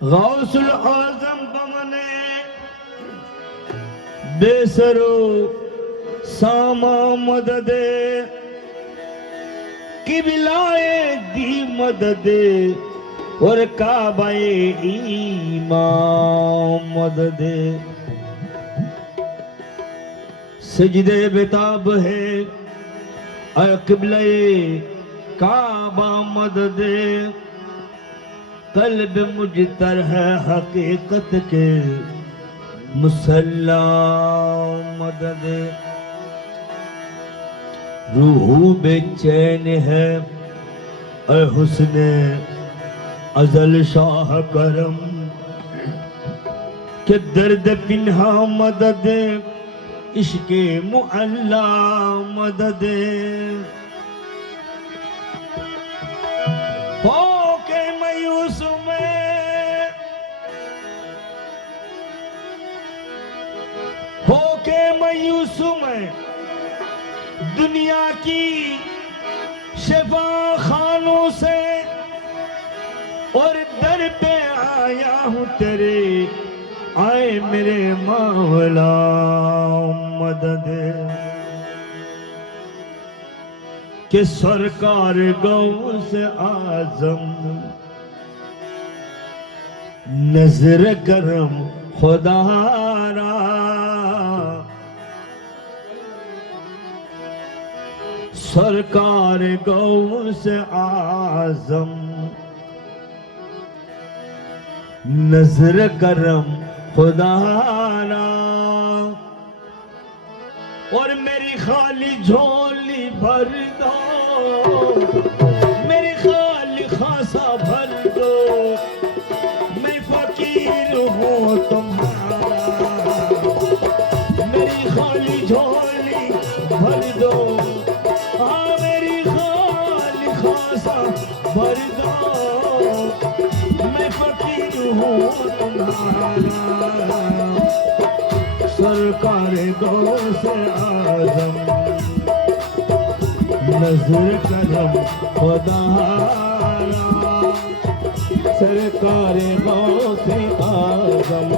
गौसुल आजम बमने बेसरो सामा मददे किबिलाए दी मददे और काबाए ईमाम मददे सजदे बेताब है किबलाए काबा मददे कल्ब मुजतर है हकीकत के मुसल्ला मदद रूह बेचैन है और हुस्न अजल शाह करम के दर्द पिन्हा मदद इश्क मुअल्ला मदद हो के मायूस में हो के मायूस में दुनिया की शिफा खानों से और दर पे आया हूँ तेरे आए मेरे मौला मदद के सरकार गौस आजम नजर करम खुदारा सरकार गौस आजम नजर करम खुदारा और मेरी खाली झोली भर दो मेरी खाली खासा भर दो मैं फकीर हूँ तुम्हारा मेरी खाली झोली भर दो हाँ मेरी खाली खासा भर दो मैं फकीर हूँ तुम्हारा सरकार गौस आजम नजर करम खुदारा सरकार गौस आजम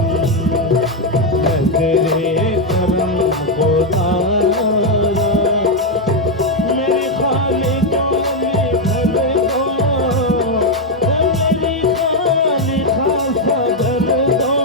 नजर करम खुदारा मेरी खाली झोली भर दो मेरी खाली खासा भर दो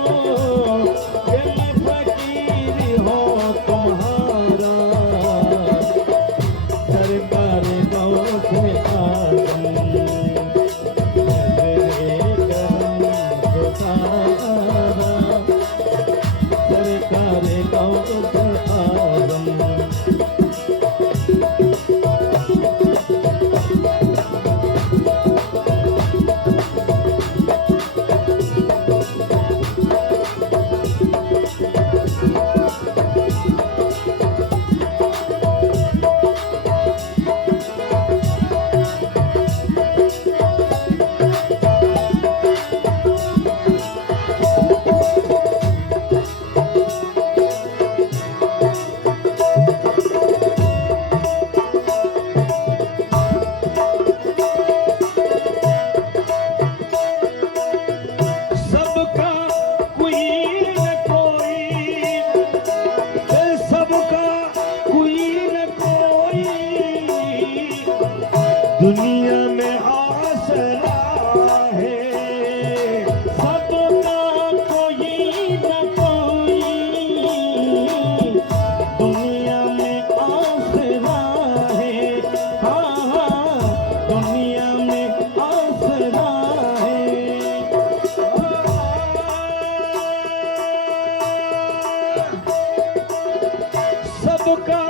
दुनिया में आसरा है सबका कोई न कोई दुनिया में आसरा है हाँ हाँ दुनिया में आसरा है सबका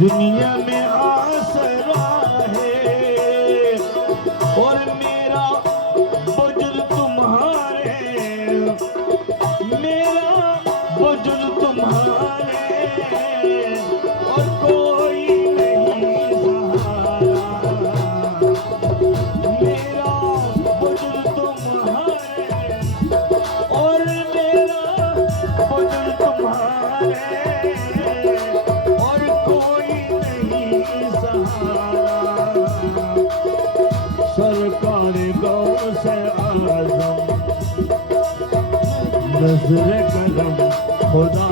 दुनिया में आसरा है और मेरा बुजुर्ग तुम्हारे मेरा बुजुर्ग तुम्हारे और कोई नहीं सहारा मेरा बुजुर्ग तुम्हारे और मेरा बुजुर्ग तुम्हारे और कोई नहीं नजर करम खुदा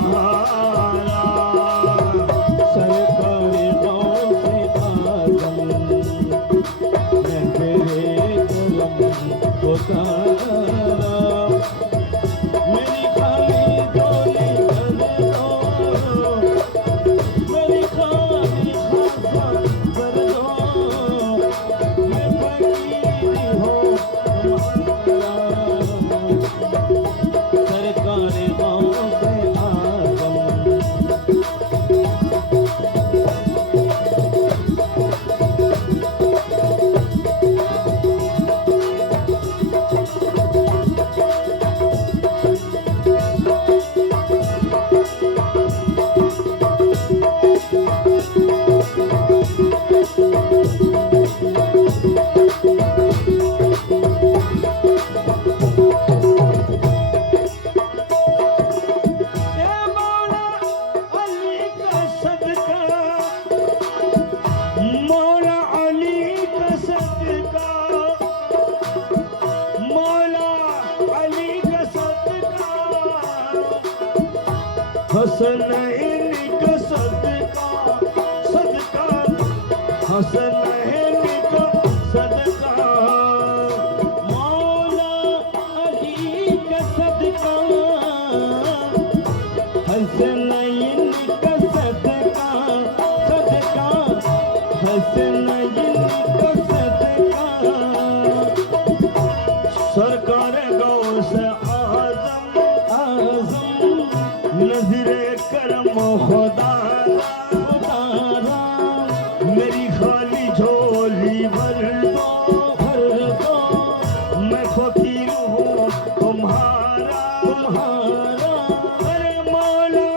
सरकार गौसे आजम मैं तेरे करम उतारा मेरी खाली झोली भर दो मेरी खाली खासा भर दो मैं फकीर हूँ तुम्हारा सरकार गौसे आजम ये मौला अली का सदका मौला अली का सदका मौला अली का सदका हसनैन का सदका सदका हसनैन का सदका मौला अली का सदका हसनैन का सदका सदका हसनैन का सदका सरकार गौस आजम आजम नजरे करम खुदा उतारा मेरी खाली झोली भर दो भर दो मैं फकीर हूँ तुम्हारा तुम्हारा अरे मौला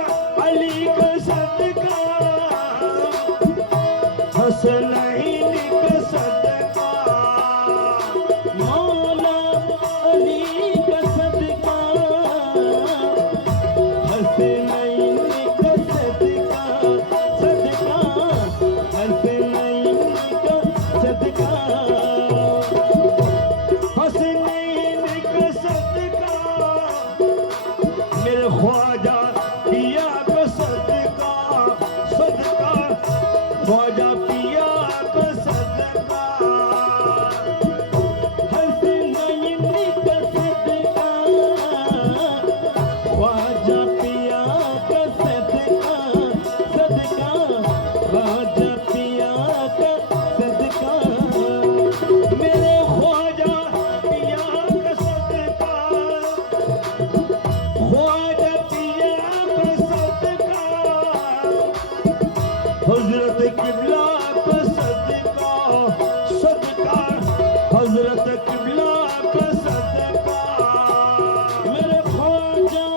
अली का सदका हसनैन का सदका मौला अली का सदका हसनैन का सदका सदका हसनैन का सदका हसनैन का सदका मेरे ख्वाजा पिया का सदका सदका ख्वाजा पिया का सदका हसनैन का सदका ख्वाजा पिया का सदका सदका ख्वाजा पिया का सदका मेरे ख्वाजा पिया का सदका ख्वाजा पिया का सदका हजरत किबला का सदका सदका हजरत किबला का सदका मेरे ख्वाजा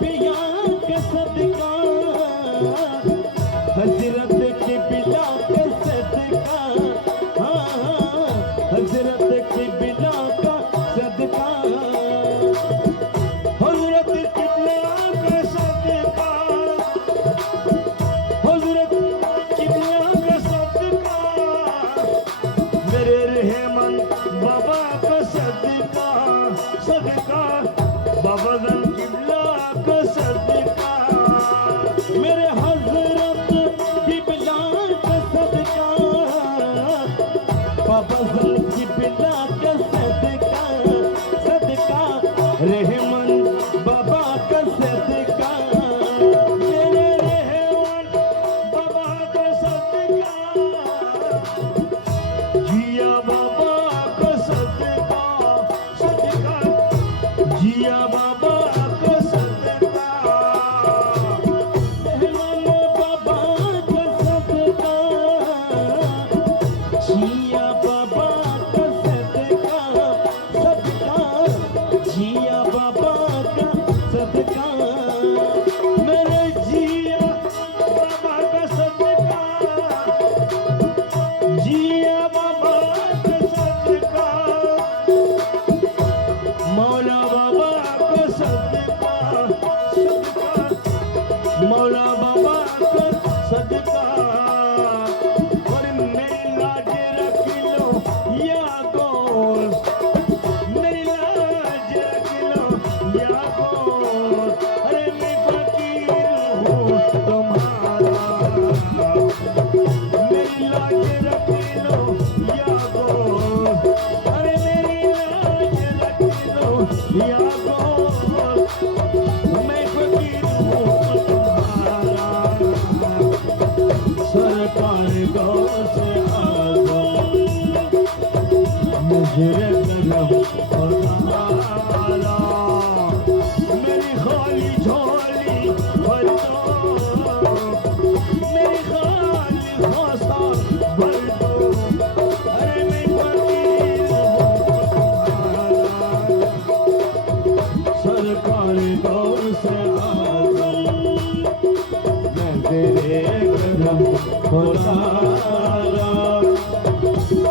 पिया का सदका हजरत किबला का सदका हाँ हजरत किबला का सदका हजरत किबला का सदका हजरत किबला का सरकार गौसे आजम मुझे करम फरमाना मेरी खाली झोली भर दो मेरी खाली खासा भर दो अरे मैं फकीर हूँ सरकार गौसे आजम मैं तेरे करम खुदारा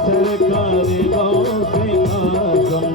सरकार गौसे आजम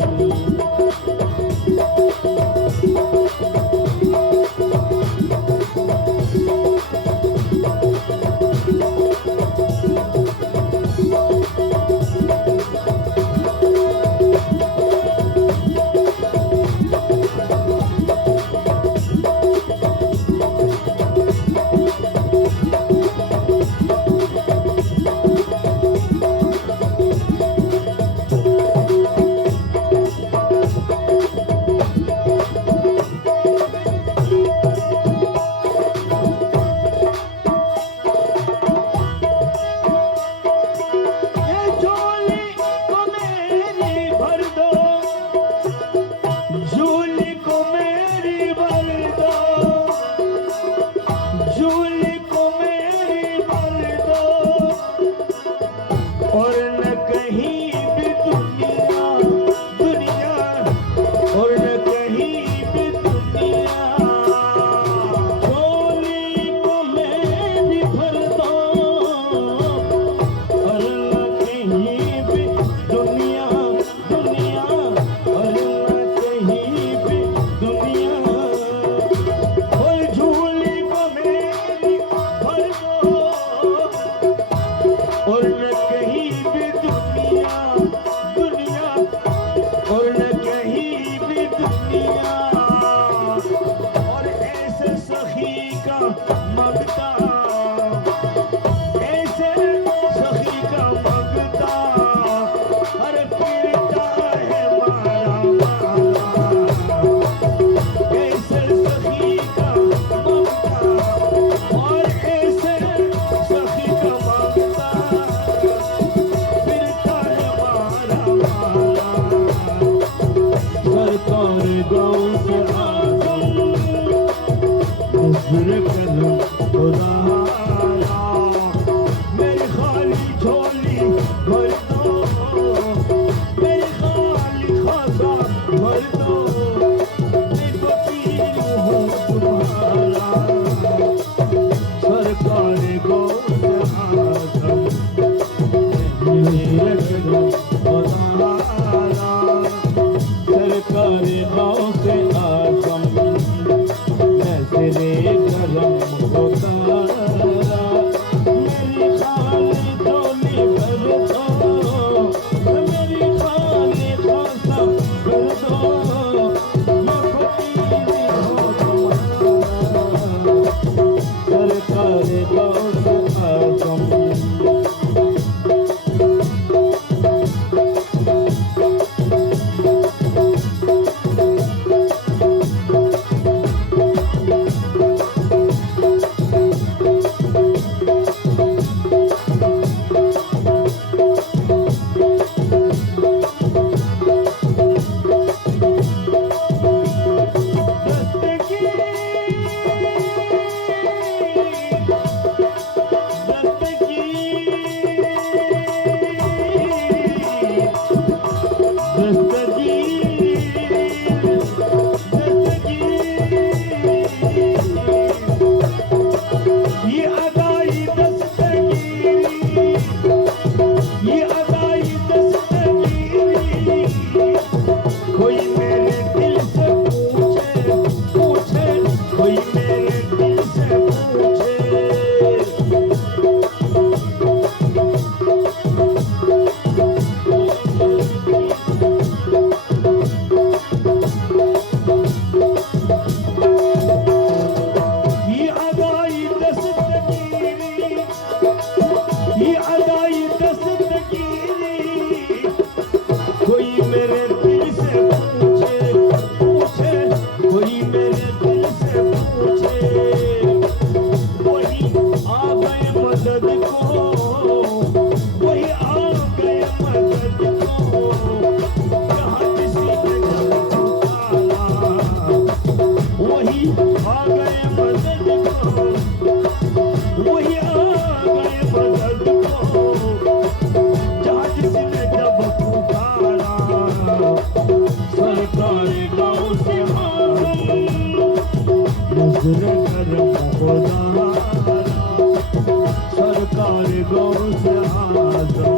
सरकार गौस आजम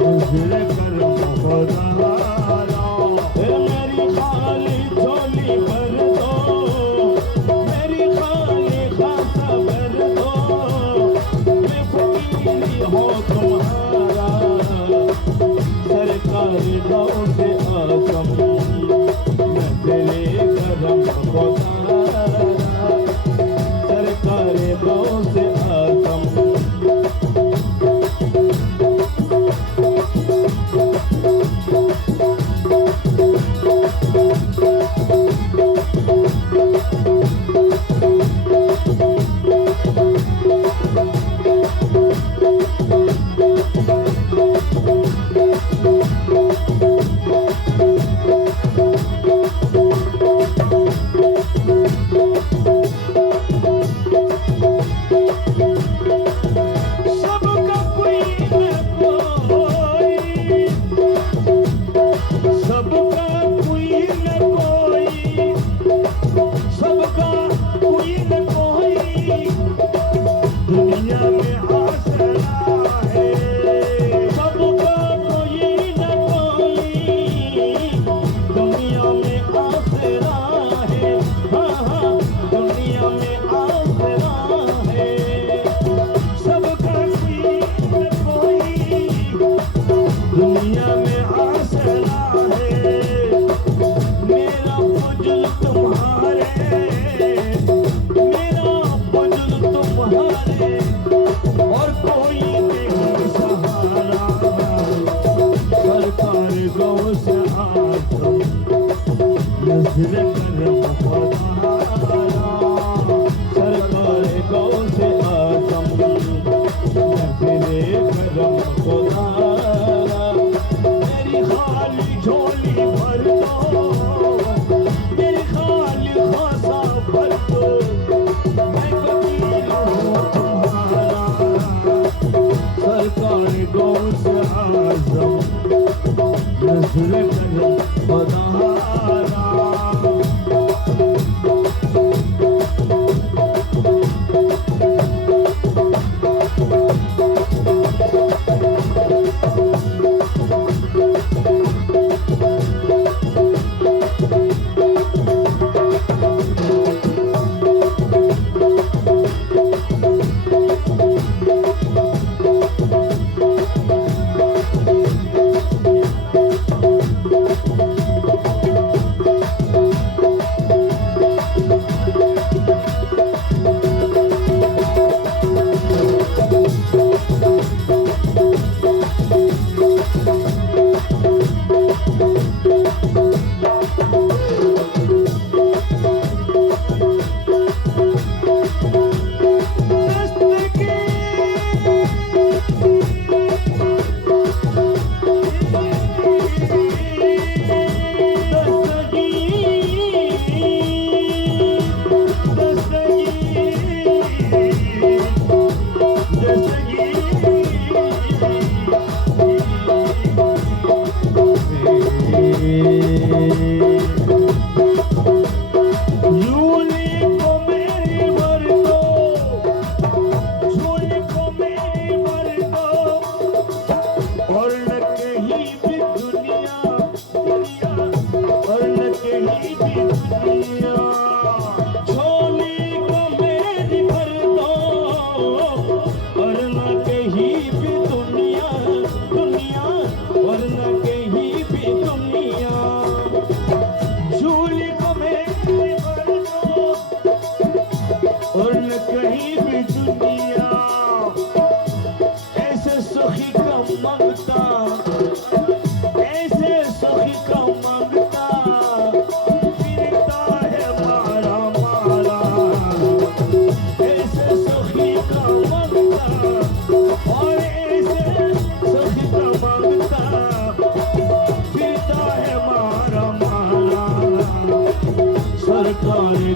नजर करम खुदारा मेरी खाली झोली भर दो मेरी खाली खाता भर दो मैं फकीरी हो तुम्हारा सरकार गौस आजम नजर करम खुदारा सरकार गौस आजम सबका कोई न कोई, सबका कोई न कोई, सबका कोई न कोई, दुनिया में आसरा है। सबका कोई न कोई दुनिया में आसरा है हाँ हाँ दुनिया में आसरा है सबका कोई न कोई, दुनिया में आसरा है। मेरा फजल तुम्हारे, मेरा फजल तुम्हारे, और कोई नहीं सहारा। सरकार गौस आजम नजर करम खुदारा सरकार गौस आजम नजर करम खुदारा मेरी खाली झोली भर दो, मेरी खाली खासा भर दो, मैं फकीर हूँ तुम्हारा। सरकार गौस आजम नजर करम खुदारा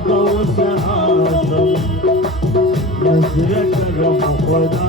गौस आजम नजर करम खुदा